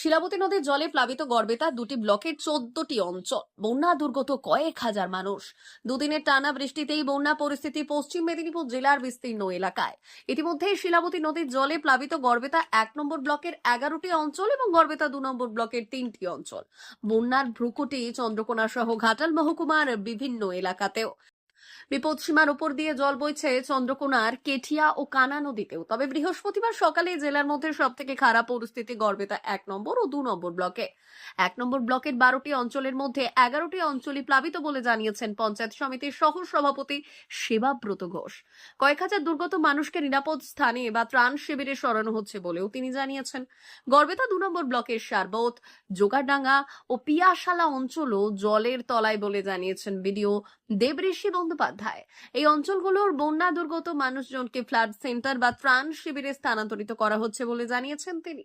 শিলাবতী নদীর জলে প্লাবিত গড়বেতা দুটি ব্লকের চোদ্দটি অঞ্চল। বন্যা দুর্গত কয়েক হাজার মানুষ। দুদিনের টানা বৃষ্টিতেই বন্যা পরিস্থিতি পশ্চিম মেদিনীপুর জেলার বিস্তীর্ণ এলাকায়। ইতিমধ্যে শিলাবতী নদীর জলে প্লাবিত গড়বেতা এক নম্বর ব্লকের এগারোটি অঞ্চল এবং গড়বেতা দু নম্বর ব্লকের তিনটি অঞ্চল। বন্যার ভ্রুকুটি চন্দ্রকোনা সহ ঘাটাল মহকুমার বিভিন্ন এলাকাতেও। বিপদসীমার উপর দিয়ে জল বইছে চন্দ্রকোনার কেঠিয়া ও কানা নদীতেও। তবে বৃহস্পতিবার সকালে জেলার মধ্যে সব থেকে খারাপ পরিস্থিতি গড়বেতা এক নম্বর ও দু নম্বর ব্লকে। এক নম্বর ব্লকের বারোটি অঞ্চলের মধ্যে এগারোটি অঞ্চলই প্লাবিত বলে জানিয়েছেন পঞ্চায়েত সমিতির সহ সভাপতি সেবাব্রত ঘোষ। কয়েক হাজার দুর্গত মানুষকে নিরাপদ স্থানে বা ত্রাণ শিবিরে সরানো হচ্ছে বলেও তিনি জানিয়েছেন। গড়বেতা দু নম্বর ব্লকের সারবত জোগাডাঙ্গা ও পিয়াশালা অঞ্চলও জলের তলায় বলে জানিয়েছেন বিডিও দেবঋষি বন্দ্যোপাধ্যায় এই অঞ্চলগুলোর বন্যা দুর্গত মানুষজনকে ফ্লাড সেন্টার বা ত্রাণ শিবিরে স্থানান্তরিত করা হচ্ছে বলে জানিয়েছেন তিনি।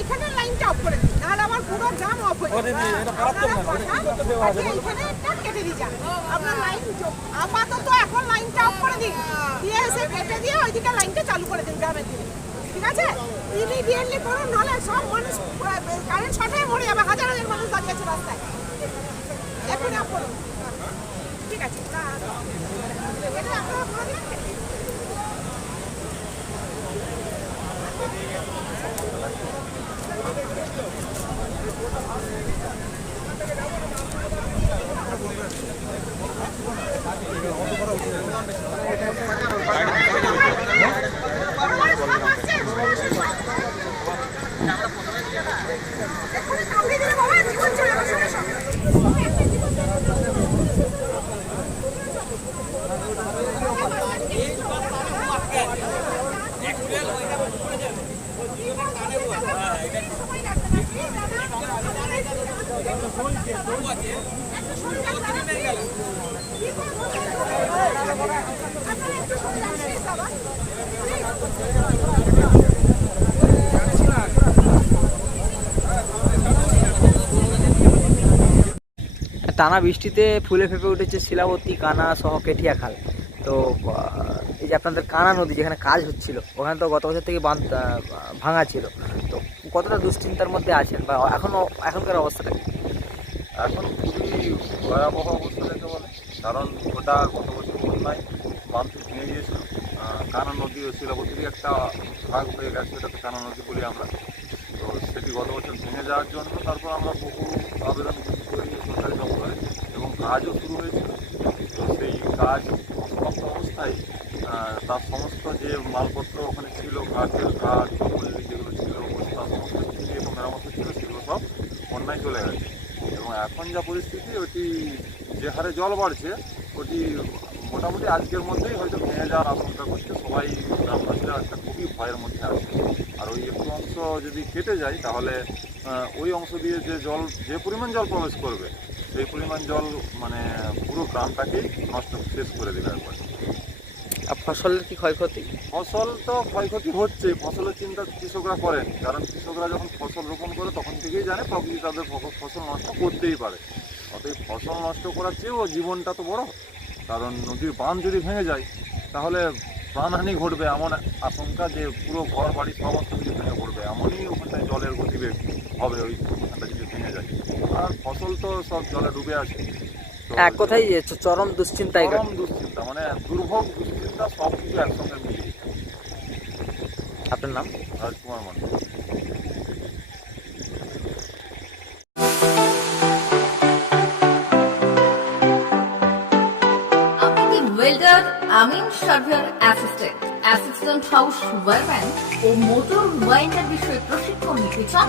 এখানে লাইনটা অফ করে দিন নাহলে আমার পুরো জাম অফ হয়ে যাবে। পাঠিয়ে এখানে একটা কেটে যান। আপনার লাইন আপাতত এখন লাইনটা অফ করে দিন। দিয়ে এসে কেটে দিয়ে ওইদিকে লাইনটা চালু করে দিন গ্রামের দিকে। ঠিক আছে? ইমিডিয়েটলি করুন নাহলে সব মানুষ কারেন্ট শর্ট হয়ে মরে যাবে। হাজার হাজার মানুষ দাঁড়িয়ে আছে রাস্তায়। এখন অফ করুন। আছে। এক্ষুনি কামড়ে দিলে বাবা জীবন চলে যাবে টানা বৃষ্টিতে ফুলে ফেপে উঠেছে শিলাবতী কানা সহ কেঠিয়া খাল তো যে আপনাদের কানা নদী যেখানে কাজ হচ্ছিল, ওখানে তো গত বছর থেকে বাঁধ ভাঙা ছিল। তো কতটা দুশ্চিন্তার মধ্যে আছেন বা এখনও এখনকার অবস্থাটা কি? এখন ভয়াবহ অবস্থা দেখতে বলে, কারণ ওটা গত বছর বন্যায় বাঁধ ভেঙে গিয়েছিল কানা নদী শিলাবতীরই একটা ভাগ হয়ে গেছে ওটাকে কানা নদী বলি আমরা। তো সেটি গত বছর ভেঙে যাওয়ার জন্য তারপর আমরা বহু আবেদন করি, সরকারি দপ্তরে, এবং কাজও শুরু হয়েছিল। কাজ অসমাপ্ত অবস্থায় তার সমস্ত যে মালপত্র ওখানে ছিল কাঠের কাঠ পল্লী যেগুলো ছিল তার সমস্ত কিছু এবং মেরামত ছিল সেগুলো সব বন্যায় চলে গেছে। এবং এখন যা পরিস্থিতি, ওটি যে হারে জল বাড়ছে, ওটি মোটামুটি আজকের মধ্যেই হয়তো ভেঙে যাওয়ার আশঙ্কা করছে। সবাই গ্রামবাসীরা একটা খুবই ভয়ের মধ্যে আছে। আর ওই একটু অংশ যদি কেটে যায়, তাহলে ওই অংশ দিয়ে যে জল, যে পরিমাণ জল প্রবেশ করবে সেই পরিমাণ জল মানে পুরো গ্রামটাকেই নষ্ট শেষ করে দেবে একবার। আর ফসলের কি ক্ষয়ক্ষতি? ফসল তো ক্ষয়ক্ষতি হচ্ছে ফসলের চিন্তা কৃষকরা করেন কারণ কৃষকরা যখন ফসল রোপণ করে তখন থেকেই জানে প্রকৃতি তাদের ফসল নষ্ট করতেই পারে। অতএব ফসল নষ্ট করার চেয়েও জীবনটা তো বড়। কারণ নদীর বাঁধ যদি ভেঙে যায় তাহলে প্রাণহানি ঘটবে এমন আশঙ্কা যে পুরো ঘর বাড়ি সমস্ত কিছু ভেঙে পড়বে। এমনই ওখানটায় জলের গতিবেগ হবে ওই ওখানটা যদি ভেঙে যায়। আর ফসল তো সব জলে ডুবে আছে। এক কথাই যে চরম দুশ্চিন্তায় চরম দুশ্চিন্তা মানে দুর্ভোগ দুশ্চিন্তা সব কিছু একসঙ্গে মিলিয়ে। আপনার নাম? রাজকুমার মন্ডল। ওয়েল্ডার আমিন surveyor assistant assistant house wireman ও মোটর ওয়াইন্ডার বিষয়ে প্রশিক্ষণ নিতে চান?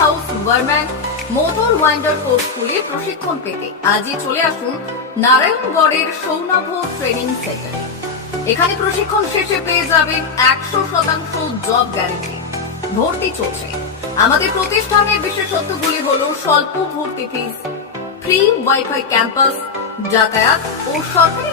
house wireman motor winder কোর্সগুলির প্রশিক্ষণ পেতে। আজই চলে আসুন নারায়ণগড়ের ট্রেনিং সেন্টারে এখানে প্রশিক্ষণ শেষে পেয়ে যাবেন একশো শতাংশ জব গ্যারেন্টি ভর্তি চলছে। আমাদের প্রতিষ্ঠানের বিশেষত স্বল্প ভর্তি ফিস ফ্রি ওয়াইফাই ক্যাম্পাস যাতায়াত ও সরকারি